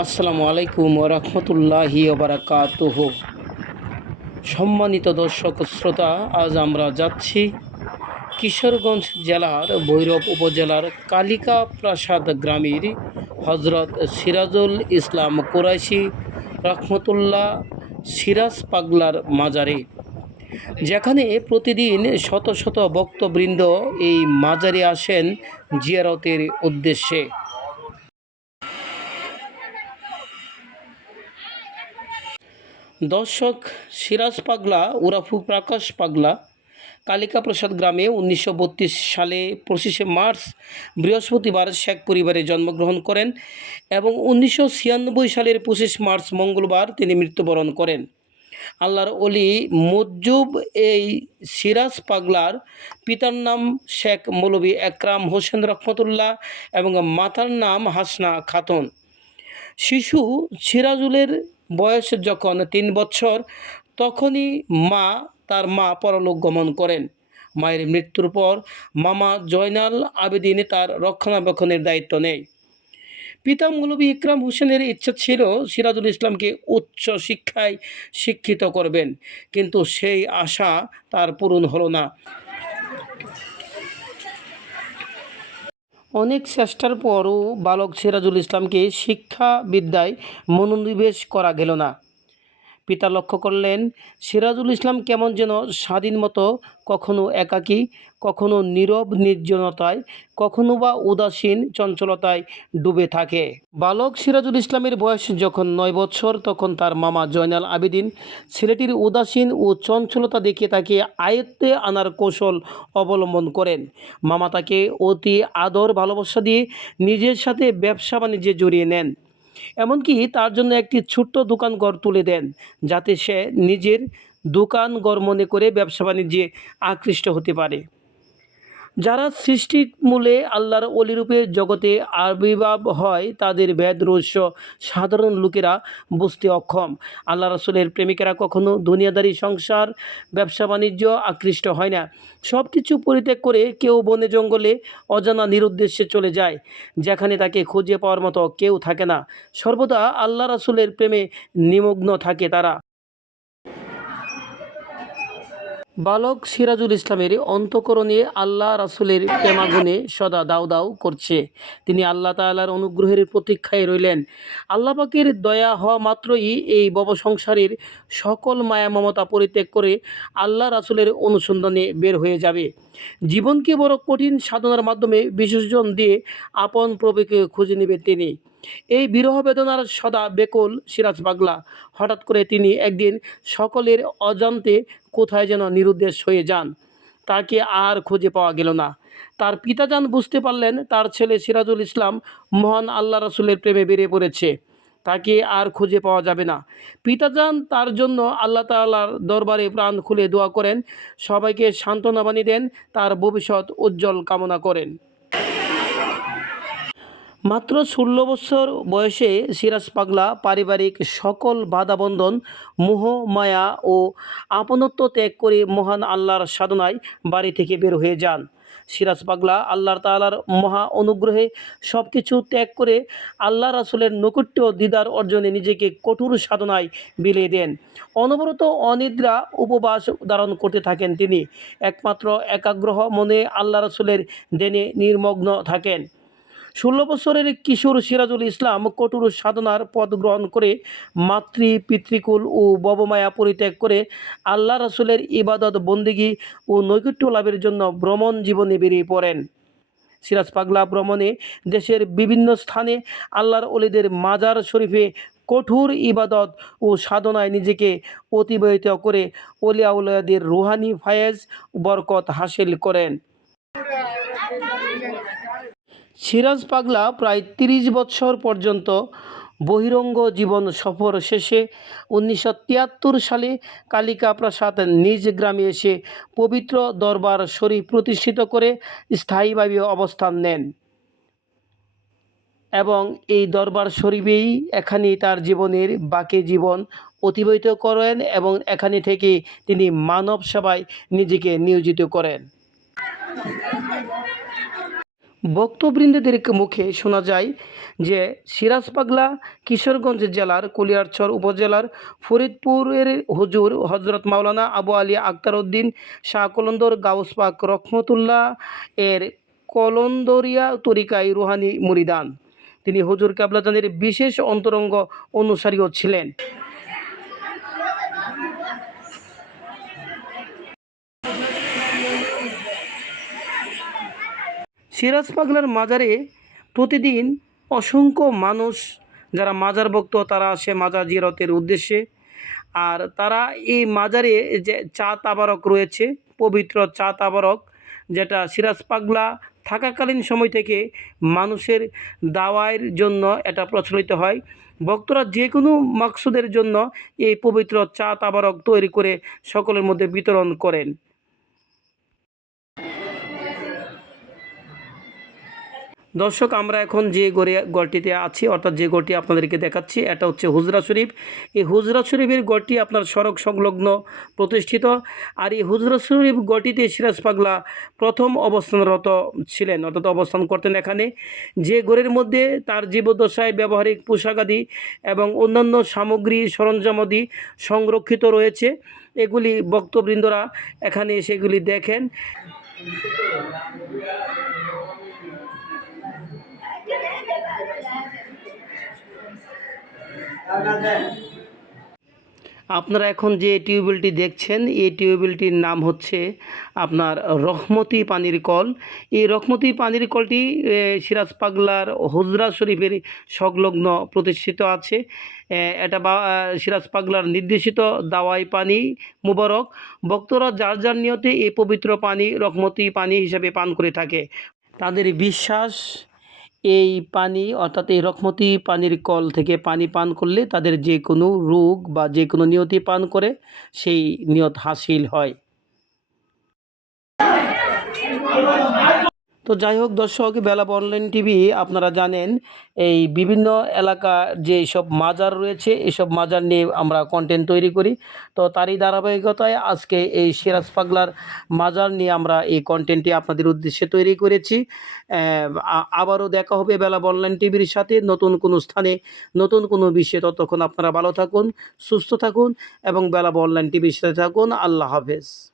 আসসালামু আলাইকুম রহমতুল্লাহি ওবারাকাতুহ। সম্মানিত দর্শক শ্রোতা, আজ আমরা যাচ্ছি কিশোরগঞ্জ জেলার ভৈরব উপজেলার কালিকা প্রাসাদ গ্রামের হজরত সিরাজুল ইসলাম কুরাইশি রহমতুল্লাহ সিরাজ পাগলার মাজারে, যেখানে প্রতিদিন শত শত ভক্তবৃন্দ এই মাজারে আসেন জিয়ারতের উদ্দেশ্যে। দর্শক, সিরাজ পাগলা উরাফু প্রকাশ পাগলা কালিকা প্রসাদ গ্রামে 1932 সালে 25শে মার্চ বৃহস্পতিবার শেখ পরিবারে জন্মগ্রহণ করেন এবং 1996 সালের 25 মার্চ মঙ্গলবার তিনি মৃত্যুবরণ করেন। আল্লাহর অলি মজ্জুব এই সিরাজ পাগলার পিতার নাম শেখ মৌলভী একরাম হোসেন রহমতুল্লাহ এবং মাতার নাম হাসনা খাতুন। শিশু সিরাজুলের বয়স যখন 3 বছর, তখনই তার মা পরলোক গমন করেন। মায়ের মৃত্যুর পর মামা জয়নাল আবেদিন তার রক্ষণাবেক্ষণের দায়িত্ব নেয়। পিতা মৌলভী ইকরাম হোসেনের ইচ্ছা ছিল সিরাজুল ইসলামকে উচ্চ শিক্ষায় শিক্ষিত করবেন, কিন্তু সেই আশা তার পূরণ হলো না। অনেক চেষ্টার পরও বালক সিরাজুল ইসলামকে শিক্ষাবিদ্যায় মনোনিবেশ করা গেল না। পিতা লক্ষ্য করলেন সিরাজুল ইসলাম কেমন যেন স্বাধীন মতো, কখনো একাকী, কখনো নীরব নির্জনতায়, কখনো বা উদাসীন চঞ্চলতায় ডুবে থাকে। বালক সিরাজুল ইসলামের বয়স যখন 9 বছর, তখন তার মামা জয়নাল আবেদিন ছেলেটির উদাসীন ও চঞ্চলতা দেখে তাকে আয়ত্তে আনার কৌশল অবলম্বন করেন। মামা তাকে অতি আদর ভালোবাসা দিয়ে নিজের সাথে ব্যবসা বাণিজ্যে জড়িয়ে নেন, এমনকি তার জন্য একটি ছোট্ট দোকান ঘর তুলে দেন, যাতে সে নিজের দোকান ঘর মনে করে ব্যবসা বাণিজ্যে আকৃষ্ট হতে পারে। যারা সৃষ্টির মূলে আল্লাহর অলিরূপে জগতে আবির্ভাব হয়, তাদের ভেদ রহস্য সাধারণ লোকেরা বুঝতে অক্ষম। আল্লাহ রাসূলের প্রেমিকেরা কখনো দুনিয়াদারি সংসার ব্যবসা বাণিজ্য আকৃষ্ট হয় না। সব কিছু পরিত্যাগ করে কেউ বনে জঙ্গলে অজানা নিরুদ্দেশ্যে চলে যায়, যেখানে তাকে খুঁজে পাওয়ার মতো কেউ থাকে না। সর্বদা আল্লাহ রাসূলের প্রেমে নিমগ্ন থাকে তারা। বালক সিরাজুল ইসলামের অন্তঃকরণে আল্লাহ রাসূলের প্রেমাগুণে সদা দাউ দাউ করছে। তিনি আল্লাহ তাআলার অনুগ্রহের প্রতীক্ষায় রইলেন। আল্লাহ পাকের দয়া হওয়া মাত্রই এই ভবসংসারের সকল মায়া মমতা পরিত্যাগ করে আল্লাহ রাসূলের অনুসন্ধানে বের হয়ে যাবে। জীবনকে বড় কঠিন সাধনার মাধ্যমে বিসর্জন দিয়ে আপন প্রভুকে খুঁজে নেবেন তিনি। এই বিরহ বেদনার সদা বেকুল সিরাজ পাগলা। হঠাৎ করে তিনি একদিন সকলের অজান্তে কোথায় যেন নিরুদ্দেশ হয়ে যান। তাকে আর খুঁজে পাওয়া গেল না। তার পিতাজান বুঝতে পারলেন তার ছেলে সিরাজুল ইসলাম মহান আল্লাহ রাসূলের প্রেমে বেরিয়ে পড়েছে। তাকে আর খুঁজে পাওয়া যাবে না। পিতাজান তার জন্য আল্লাহ তাআলার দরবারে প্রাণ খুলে দোয়া করেন, সবাইকে সান্ত্বনা বাণী দেন, তার ভবিষ্যৎ উজ্জ্বল কামনা করেন। মাত্র 16 বছর বয়সে সিরাজ পাগলা পারিবারিক সকল বাধাবন্ধন, মোহ মায়া ও আপনত্ব ত্যাগ করে মহান আল্লাহর সাধনায় বাড়ি থেকে বের হয়ে যান। সিরাজ পাগলা আল্লাহ তাআলার মহা অনুগ্রহে সব কিছু ত্যাগ করে আল্লাহ রাসূলের নৈকট্য দিদার অর্জনে নিজেকে কঠোর সাধনায় বিলিয়ে দেন। অনবরত অনিদ্রা উপবাস ধারণ করতে থাকেন তিনি। একমাত্র একাগ্রহ মনে আল্লাহ রাসূলের ধ্যানে নির্মগ্ন থাকেন। 16 বছরের কিশোর সিরাজুল ইসলাম কঠোর সাধনার পথ গ্রহণ করে পিতৃকুল ও ভবমায়া পরিত্যাগ করে আল্লাহ রাসূলের ইবাদত বন্দেগী ও নৈকট্য লাভের জন্য ভ্রমণ জীবনে বেরিয়ে পড়েন। সিরাজ পাগলা ভ্রমণে দেশের বিভিন্ন স্থানে আল্লাহর অলিদের মাজার শরীফে কঠোর ইবাদত ও সাধনায় নিজেকে অতিবাহিত করে অলিয়া উলিয়াদের রুহানি ফায়েজ বরকত হাসিল করেন। সিরাজ পাগলা প্রায় 30 বছর পর্যন্ত বহিরঙ্গ জীবন সফর শেষে 1973 সালে কালিকা প্রাসাদ নিজ গ্রামে এসে পবিত্র দরবার শরীফ প্রতিষ্ঠিত করে স্থায়ীভাবে অবস্থান নেন এবং এই দরবার শরীফেই এখানেই তার জীবনের বাকি জীবন অতিবাহিত করেন এবং এখানে থেকে তিনি মানব সেবায় নিজেকে নিয়োজিত করেন। বক্তবৃন্দদের মুখে শোনা যায় যে সিরাজ পাগলা কিশোরগঞ্জ জেলার কুলিয়ারচর উপজেলার ফরিদপুরের হুজুর হজরত মাওলানা আবু আলী আক্তার উদ্দিন শাহ কলন্দর গাউস পাক রহমতুল্লাহ এর কলন্দরিয়া তরিকায় রুহানি মুরিদান। তিনি হুজুর কেবলাজানের বিশেষ অন্তরঙ্গ অনুসারীও ছিলেন। সিরাজ পাগলার মাজারে প্রতিদিন অসংখ্য মানুষ যারা মাজার ভক্ত তারা আসে মাজার জিয়ারতের উদ্দেশ্যে। আর তারা এই মাজারে যে চা তাবারক রয়েছে, পবিত্র চা তাবারক, যেটা সিরাজ পাগলা থাকাকালীন সময় থেকে মানুষের দাওয়াইয়ের জন্য এটা প্রচলিত হয়। ভক্তরা যে কোনো মাকসুদের জন্য এই পবিত্র চা তাবারক তৈরি করে সকলের মধ্যে বিতরণ করেন। দর্শক, আমরা এখন যে গড়টিতে আছি, অর্থাৎ যে গড়টি আপনাদেরকে দেখাচ্ছি, এটা হচ্ছে হুজরা শরীফ। এই হুজরা শরীফের গড়টি আপনার সড়ক সংলগ্ন প্রতিষ্ঠিত। আর এই হুজরা শরীফ গড়টিতে সিরাজ পাগলা প্রথম অবস্থানরত ছিলেন, অর্থাৎ অবস্থান করতেন এখানে। যে গড়ের মধ্যে তার জীবদ্দশায় ব্যবহারিক পোশাকাদি এবং অন্যান্য সামগ্রী সরঞ্জামাদি সংরক্ষিত রয়েছে। এগুলি ভক্তবৃন্দরা এখানে সেগুলি দেখেন। আপনারা এখন যে টিউবওয়েলটি দেখছেন এই টিউবওয়েলটির নাম হচ্ছে আপনার রহমতি পানির কল। এই রহমতি পানির কলটি সিরাজ পাগলার হুজরা শরীফের সংলগ্ন প্রতিষ্ঠিত আছে। এটা সিরাজ পাগলার নির্দেশিত দাওয়াই পানি মুবারক। ভক্তরা যার যার নিয়তে এই পবিত্র পানি রহমতি পানি হিসেবে পান করে থাকে। তাদের বিশ্বাস এই পানি, অর্থাৎ এই রহমতি পানির কল থেকে পানি পান করলে তাদের যে কোনো রোগ বা যে কোনো নিয়তি পান করে সেই নিয়ত হাসিল হয়। তো যাই হোক দর্শক, বেলাব অনলাইন টিভি আপনারা জানেন এই বিভিন্ন এলাকার যে সব মাজার রয়েছে এসব মাজার নিয়ে আমরা কন্টেন্ট তৈরি করি। তো তারই ধারাবাহিকতায় আজকে এই সিরাজ পাগলার মাজার নিয়ে আমরা এই কন্টেন্টটি আপনাদের উদ্দেশ্যে তৈরি করেছি। আবারও দেখা হবে বেলাব অনলাইন টিভির সাথে নতুন কোনো স্থানে নতুন কোনো বিষয়ে। ততক্ষণ আপনারা ভালো থাকুন, সুস্থ থাকুন এবং বেলাব অনলাইন টিভির সাথে থাকুন। আল্লাহ হাফেজ।